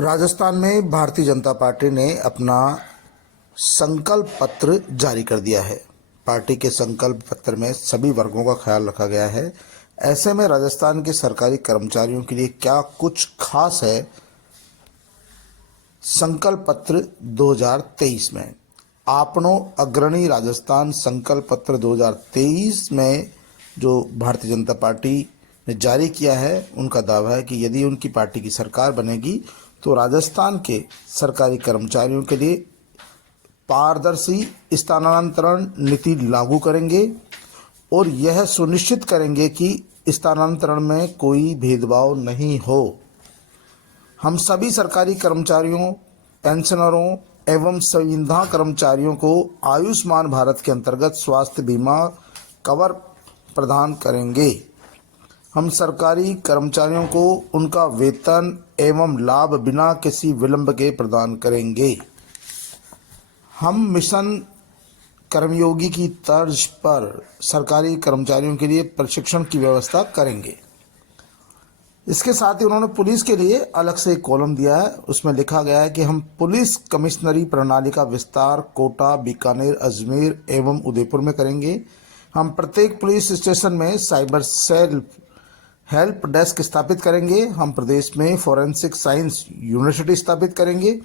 राजस्थान में भारतीय जनता पार्टी ने अपना संकल्प पत्र जारी कर दिया है। पार्टी के संकल्प पत्र में सभी वर्गों का ख्याल रखा गया है। ऐसे में राजस्थान के सरकारी कर्मचारियों के लिए क्या कुछ खास है संकल्प पत्र 2023 में। आपनो अग्रणी राजस्थान संकल्प पत्र 2023 में जो भारतीय जनता पार्टी ने जारी किया है, उनका दावा है कि यदि उनकी पार्टी की सरकार बनेगी तो राजस्थान के सरकारी कर्मचारियों के लिए पारदर्शी स्थानांतरण नीति लागू करेंगे और यह सुनिश्चित करेंगे कि स्थानांतरण में कोई भेदभाव नहीं हो। हम सभी सरकारी कर्मचारियों, पेंशनरों एवं संविदा कर्मचारियों को आयुष्मान भारत के अंतर्गत स्वास्थ्य बीमा कवर प्रदान करेंगे। हम सरकारी कर्मचारियों को उनका वेतन एवं लाभ बिना किसी विलंब के प्रदान करेंगे। हम मिशन कर्मयोगी की तर्ज पर सरकारी कर्मचारियों के लिए प्रशिक्षण की व्यवस्था करेंगे। इसके साथ ही उन्होंने पुलिस के लिए अलग से एक कॉलम दिया है। उसमें लिखा गया है कि हम पुलिस कमिश्नरी प्रणाली का विस्तार कोटा, बीकानेर, अजमेर एवं उदयपुर में करेंगे। हम प्रत्येक पुलिस स्टेशन में साइबर सेल हेल्प डेस्क स्थापित करेंगे। हम प्रदेश में फॉरेंसिक साइंस यूनिवर्सिटी स्थापित करेंगे।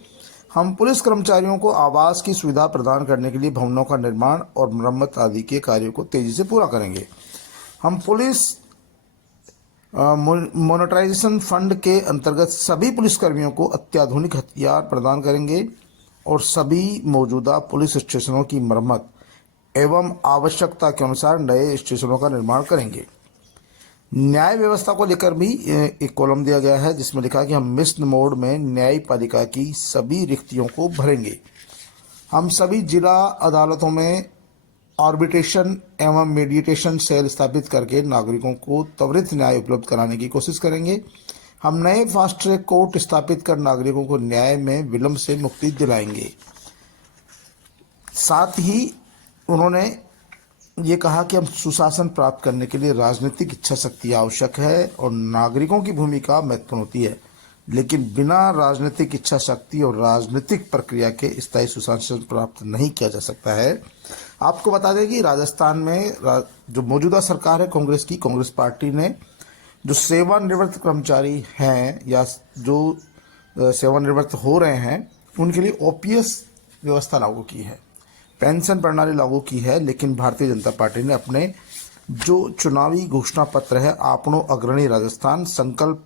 हम पुलिस कर्मचारियों को आवास की सुविधा प्रदान करने के लिए भवनों का निर्माण और मरम्मत आदि के कार्यों को तेजी से पूरा करेंगे। हम पुलिस मोनेटाइजेशन फंड के अंतर्गत सभी पुलिसकर्मियों को अत्याधुनिक हथियार प्रदान करेंगे और सभी मौजूदा पुलिस स्टेशनों की मरम्मत एवं आवश्यकता के अनुसार नए स्टेशनों का निर्माण करेंगे। न्याय व्यवस्था को लेकर भी एक कॉलम दिया गया है जिसमें लिखा है कि हम मिशन मोड में न्यायपालिका की सभी रिक्तियों को भरेंगे। हम सभी जिला अदालतों में आर्बिट्रेशन एवं मेडिएशन सेल स्थापित करके नागरिकों को त्वरित न्याय उपलब्ध कराने की कोशिश करेंगे। हम नए फास्ट ट्रैक कोर्ट स्थापित कर नागरिकों को न्याय में विलंब से मुक्ति दिलाएंगे। साथ ही उन्होंने ये कहा कि हम सुशासन प्राप्त करने के लिए राजनीतिक इच्छा शक्ति आवश्यक है और नागरिकों की भूमिका महत्वपूर्ण होती है, लेकिन बिना राजनीतिक इच्छा शक्ति और राजनीतिक प्रक्रिया के स्थायी सुशासन प्राप्त नहीं किया जा सकता है। आपको बता दें कि राजस्थान में जो मौजूदा सरकार है कांग्रेस पार्टी ने जो सेवानिवृत्त कर्मचारी हैं या जो सेवानिवृत्त हो रहे हैं उनके लिए ओपीएस व्यवस्था लागू की है, पेंशन प्रणाली लागू की है। लेकिन भारतीय जनता पार्टी ने अपने जो चुनावी घोषणा पत्र है आपनो अग्रणी राजस्थान संकल्प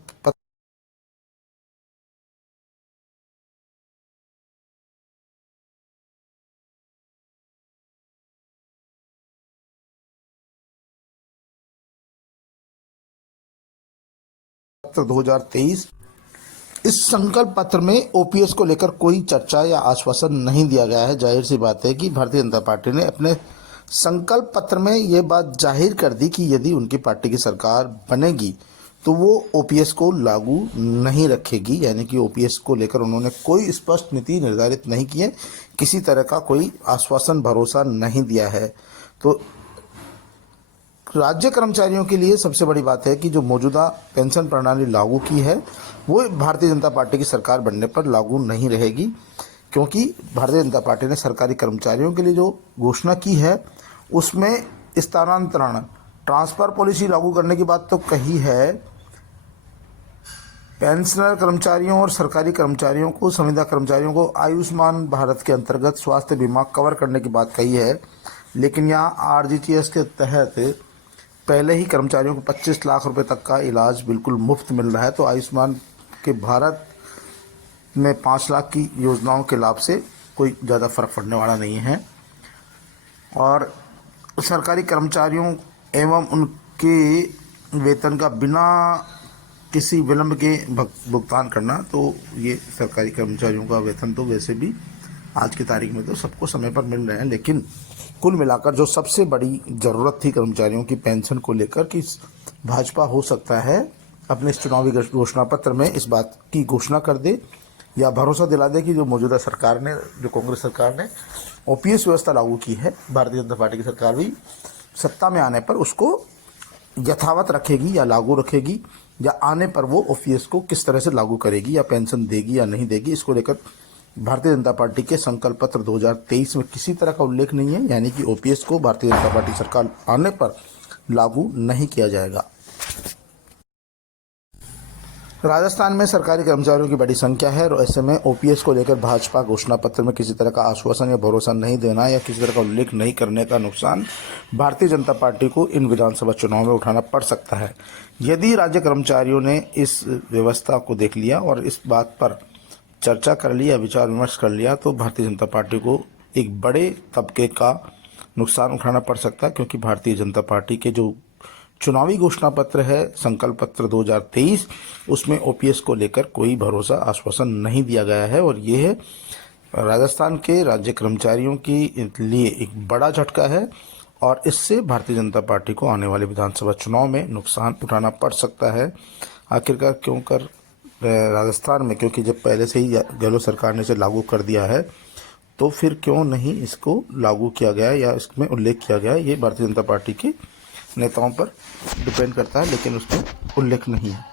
पत्र 2023, इस संकल्प पत्र में ओपीएस को लेकर कोई चर्चा या आश्वासन नहीं दिया गया है। जाहिर सी बात है कि भारतीय जनता पार्टी ने अपने संकल्प पत्र में ये बात जाहिर कर दी कि यदि उनकी पार्टी की सरकार बनेगी तो वो ओपीएस को लागू नहीं रखेगी, यानी कि ओपीएस को लेकर उन्होंने कोई स्पष्ट नीति निर्धारित नहीं की है, किसी तरह का कोई आश्वासन भरोसा नहीं दिया है। तो राज्य कर्मचारियों के लिए सबसे बड़ी बात है कि जो मौजूदा पेंशन प्रणाली लागू की है वो भारतीय जनता पार्टी की सरकार बनने पर लागू नहीं रहेगी, क्योंकि भारतीय जनता पार्टी ने सरकारी कर्मचारियों के लिए जो घोषणा की है उसमें स्थानांतरण ट्रांसफर पॉलिसी लागू करने की बात तो कही है। पेंशनर कर्मचारियों और सरकारी कर्मचारियों को, संविदा कर्मचारियों को आयुष्मान भारत के अंतर्गत स्वास्थ्य बीमा कवर करने की बात कही है, लेकिन यहाँ आरजीटीएस के तहत पहले ही कर्मचारियों को 25 लाख रुपए तक का इलाज बिल्कुल मुफ्त मिल रहा है। तो आयुष्मान के भारत में 5 लाख की योजनाओं के लाभ से कोई ज़्यादा फर्क पड़ने वाला नहीं है। और सरकारी कर्मचारियों एवं उनके वेतन का बिना किसी विलंब के भुगतान करना, तो ये सरकारी कर्मचारियों का वेतन तो वैसे भी आज की तारीख में तो सबको समय पर मिल रहे हैं, लेकिन कुल मिलाकर जो सबसे बड़ी ज़रूरत थी कर्मचारियों की पेंशन को लेकर कि भाजपा हो सकता है अपने इस चुनावी घोषणा पत्र में इस बात की घोषणा कर दे या भरोसा दिला दे कि जो मौजूदा सरकार ने, जो कांग्रेस सरकार ने ओपीएस व्यवस्था लागू की है, भारतीय जनता पार्टी की सरकार भी सत्ता में आने पर उसको यथावत रखेगी या लागू रखेगी, या आने पर वो ओपीएस को किस तरह से लागू करेगी या पेंशन देगी या नहीं देगी, इसको लेकर भारतीय जनता पार्टी के संकल्प पत्र 2023 में किसी तरह का उल्लेख नहीं है। यानी कि ओपीएस को भारतीय जनता पार्टी सरकार आने पर लागू नहीं किया जाएगा। राजस्थान में सरकारी कर्मचारियों की बड़ी संख्या है और ऐसे में ओपीएस को लेकर भाजपा घोषणा पत्र में किसी तरह का आश्वासन या भरोसा नहीं देना या किसी तरह का उल्लेख नहीं करने का नुकसान भारतीय जनता पार्टी को इन विधानसभा चुनाव में उठाना पड़ सकता है। यदि राज्य कर्मचारियों ने इस व्यवस्था को देख लिया और इस बात पर चर्चा कर लिया, विचार विमर्श कर लिया, तो भारतीय जनता पार्टी को एक बड़े तबके का नुकसान उठाना पड़ सकता है, क्योंकि भारतीय जनता पार्टी के जो चुनावी घोषणा पत्र है संकल्प पत्र 2023, उसमें ओपीएस को लेकर कोई भरोसा आश्वासन नहीं दिया गया है। और ये है राजस्थान के राज्य कर्मचारियों के लिए एक बड़ा झटका है और इससे भारतीय जनता पार्टी को आने वाले विधानसभा चुनाव में नुकसान उठाना पड़ सकता है। आखिरकार क्यों कर राजस्थान में, क्योंकि जब पहले से ही गहलोत सरकार ने इसे लागू कर दिया है तो फिर क्यों नहीं इसको लागू किया गया या इसमें उल्लेख किया गया, ये भारतीय जनता पार्टी के नेताओं पर डिपेंड करता है, लेकिन उसमें उल्लेख नहीं है।